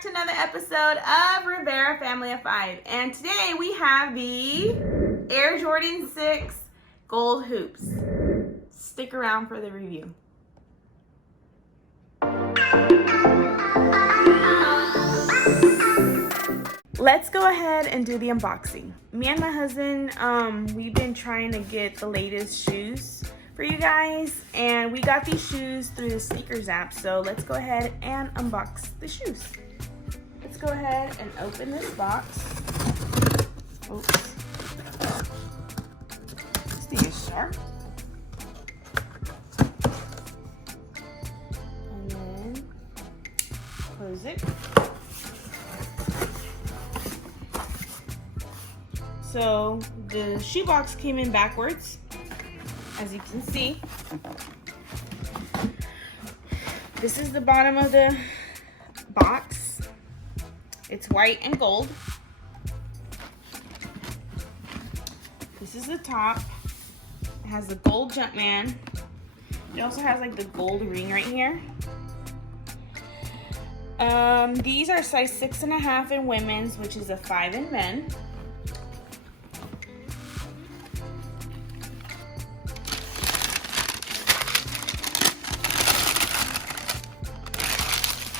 back to another episode of Rivera Family of 5. And today we have the Air Jordan 6 Gold Hoops. Stick around for the review. Let's go ahead and do the unboxing. Me and my husband, we've been trying to get the latest shoes for you guys, and we got these shoes through the sneakers app. So let's go ahead and unbox the shoes. Let's go ahead and open this box. Oops. This thing is sharp. And then close it. So the shoe box came in backwards, as you can see. This is the bottom of the box. It's white and gold. This is the top. It has the gold Jumpman. It also has like the gold ring right here. These are size 6.5 in women's, which is a 5 in men.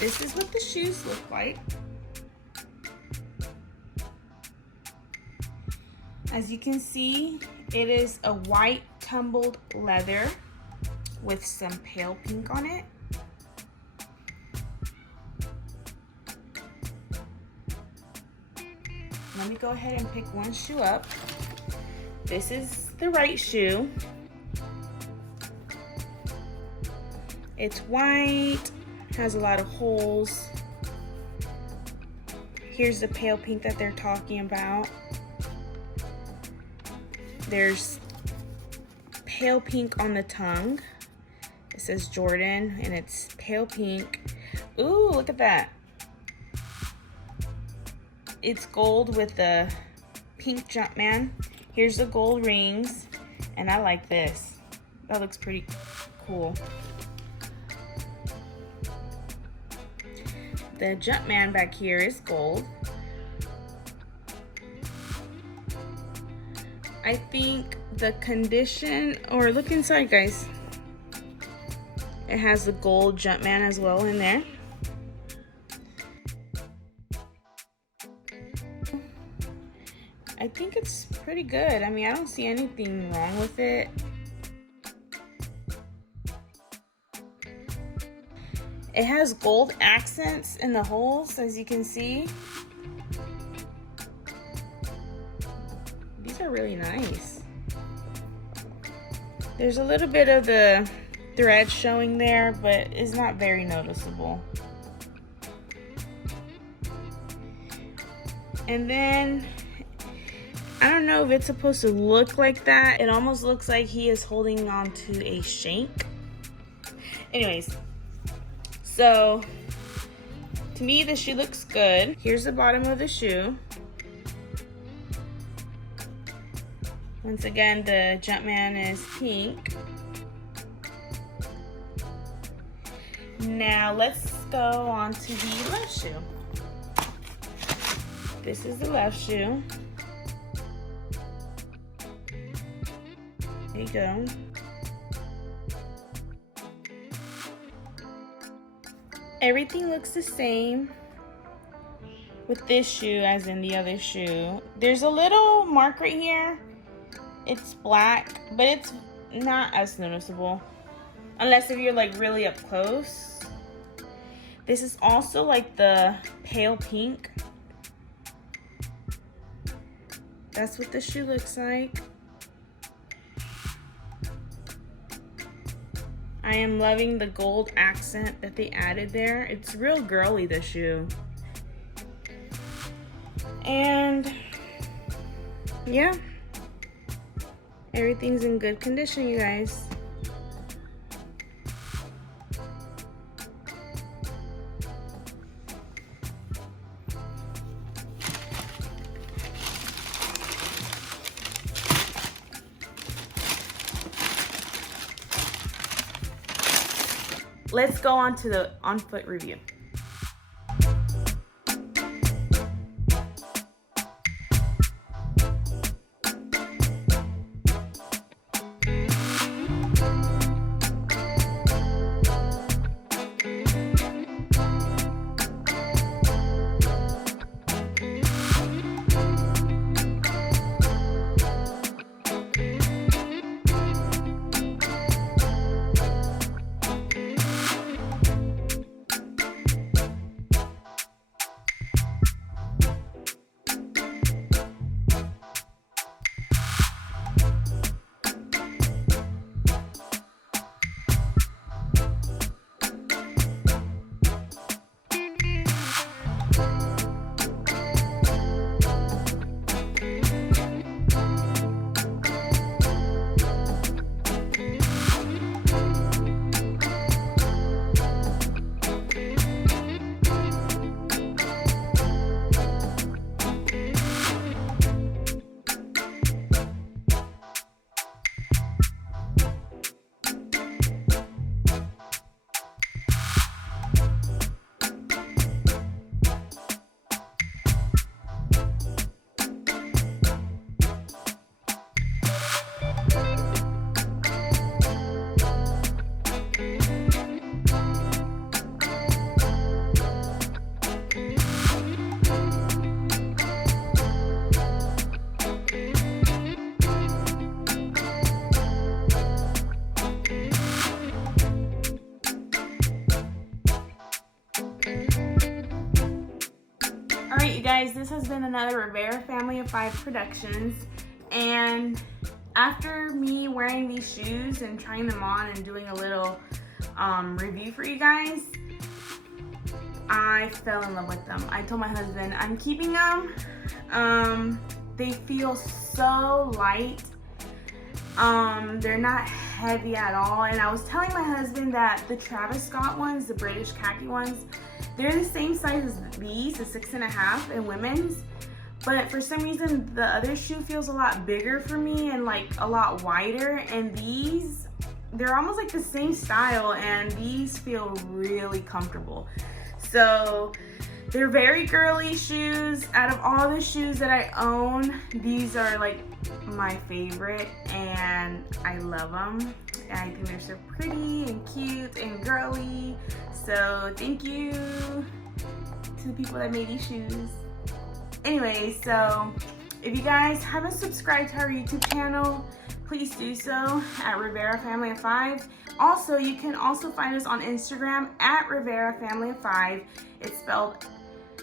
This is what the shoes look like. As you can see, it is a white tumbled leather with some pale pink on it. Let me go ahead and pick one shoe up. This is the right shoe. It's white. Has a lot of holes. Here's the pale pink that they're talking about. There's pale pink on the tongue. It says Jordan and it's pale pink. Ooh, look at that. It's gold with the pink Jumpman. Here's the gold rings, and I like this. That looks pretty cool. The Jumpman back here is gold. I think the condition, or look inside guys. It has the gold Jumpman as well in there. I think it's pretty good. I mean, I don't see anything wrong with it. It has gold accents in the holes, as you can see. These are really nice. There's a little bit of the thread showing there, but it's not very noticeable. And then, I don't know if it's supposed to look like that. It almost looks like he is holding on to a shank. Anyways. So, to me, the shoe looks good. Here's the bottom of the shoe. Once again, the Jumpman is pink. Now, let's go on to the left shoe. This is the left shoe. There you go. Everything looks the same with this shoe as in the other shoe. There's a little mark right here. It's black, but it's not as noticeable unless if you're like really up close. This is also like the pale pink. That's what the shoe looks like. I am loving the gold accent that they added there. It's real girly, the shoe. And yeah, everything's in good condition, you guys. Let's go on to the on-foot review. You guys, this has been another Rivera Family of 5 Productions, and after me wearing these shoes and trying them on and doing a little review for you guys, I fell in love with them. I told my husband I'm keeping them. They feel so light. They're not heavy at all, and I was telling my husband that the Travis Scott ones, the British khaki ones, they're the same size as these, the 6.5 in women's, but for some reason the other shoe feels a lot bigger for me and like a lot wider, and these, they're almost like the same style, and these feel really comfortable. So they're very girly shoes. Out of all the shoes that I own, these are like my favorite, and I love them. And I think they're so pretty and cute and girly. So thank you to the people that made these shoes. Anyway, so if you guys haven't subscribed to our YouTube channel, please do so at Rivera Family of 5. Also, you can also find us on Instagram at Rivera Family of 5. It's spelled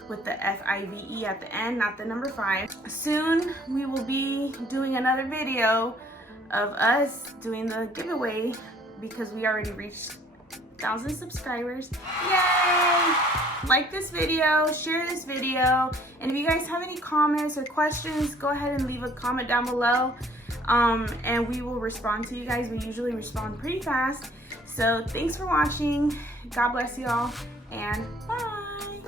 with the F-I-V-E at the end, not the number 5. Soon we will be doing another video of us doing the giveaway because we already reached 1,000 subscribers. Yay! Like this video, share this video, and if you guys have any comments or questions, go ahead and leave a comment down below, and we will respond to you guys. We usually respond pretty fast. So thanks for watching. God bless you all, and bye.